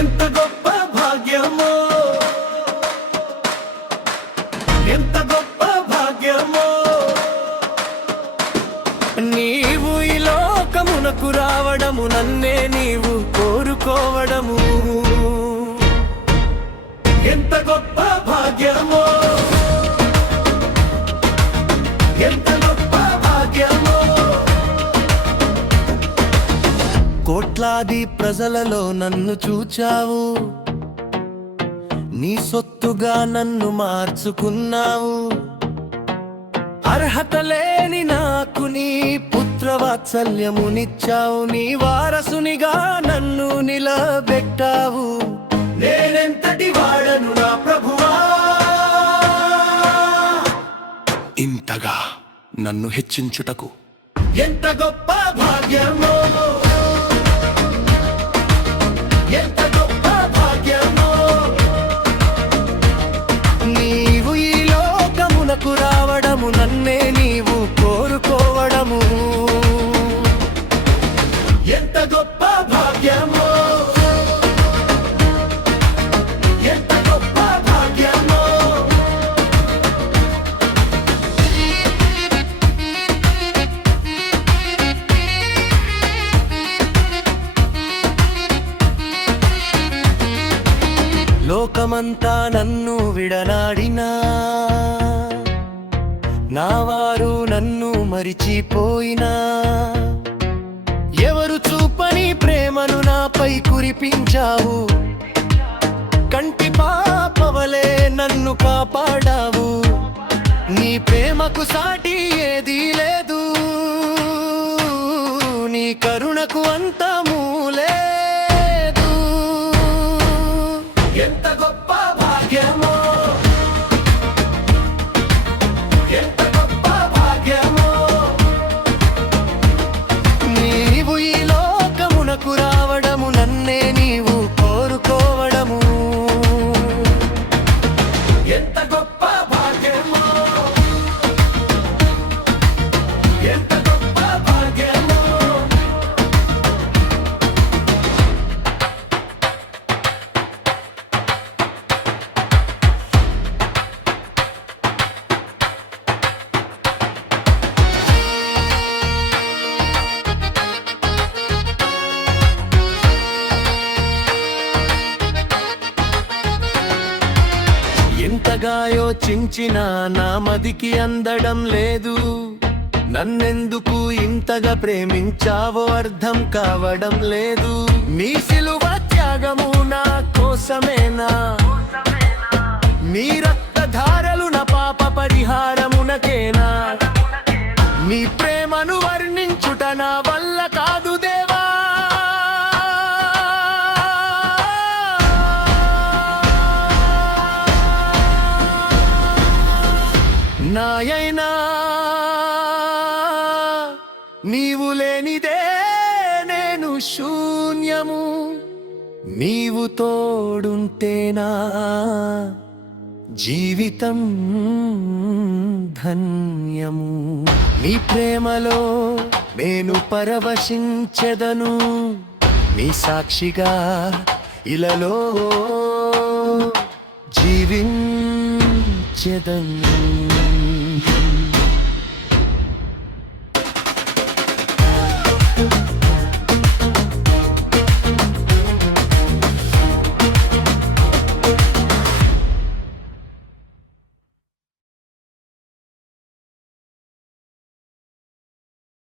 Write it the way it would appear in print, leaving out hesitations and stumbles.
ఎంత గొప్ప భాగ్యమో, ఎంత గొప్ప భాగ్యమో, నీవు ఈ లోకమునకు రావడము, నన్నే నీవు కోరుకోవడము. ఎంత గొప్ప భాగ్యమో, ఎంత గొప్ప భాగ్యమో. కోట్లాది ప్రజలలో నన్ను చూచావు, నీ సొత్తుగా నన్ను మార్చుకున్నావు. అర్హత లేని నాకు నీ పుత్రవాత్సల్యమునిచ్చావు, నీ వారసునిగా నన్ను నిలబెట్టావు. నేనెంతటి వాడను నా ప్రభువా, ఇంతగా నన్ను హెచ్చించుటకు. ఎంత గొప్ప భాగ్యమో, ఎంత గొప్ప భాగ్యమో, నీవు ఈ లోకమునకు రావడము, నన్నే నీవు కోరుకోవడము. ఎంత గొప్ప భాగ్యమో, ఎంత గొప్ప భాగ్యమో. లోకమంతా నన్ను విడనాడినా, నా వారు నన్ను మరిచిపోయినా, ఎవరు చూపని ప్రేమను నాపై కురిపించావు. కంటి పాపవలే నన్ను కాపాడావు, నీ ప్రేమకు సాటి ఏదీ లేదు, నీ కరుణకు అంతమూ లేదు. ఎంత గొప్ప భాగ్యమో, ఎంత గొప్ప భాగ్యమో, నీవు ఈ లోకమునకు రావడము, నన్నే నీవు కోరుకోవడము. ఎంత గొప్ప భాగ్యమో, ఎంత గొప్ప భాగ్యమో. ఎంతగా యోచించినా నా మదికి అందడం లేదు, నన్నెందుకు ఇంతగా ప్రేమించావో అర్థం కావడం లేదు. నీ సిలువ త్యాగము నా కోసమేనా, మీ రక్తధారలు నా పాప పరిహారమునకేనా. నీ ప్రేమను వర్ణించుట నా వల్ల కాదు దేవా, నాయనా నీవు లేనిదే నేను శూన్యము, నీవు తోడుంటేనా జీవితం ధన్యము. నీ ప్రేమలో నేను పరవశించెదను, నీ సాక్షిగా ఇలలో జీవించెదను.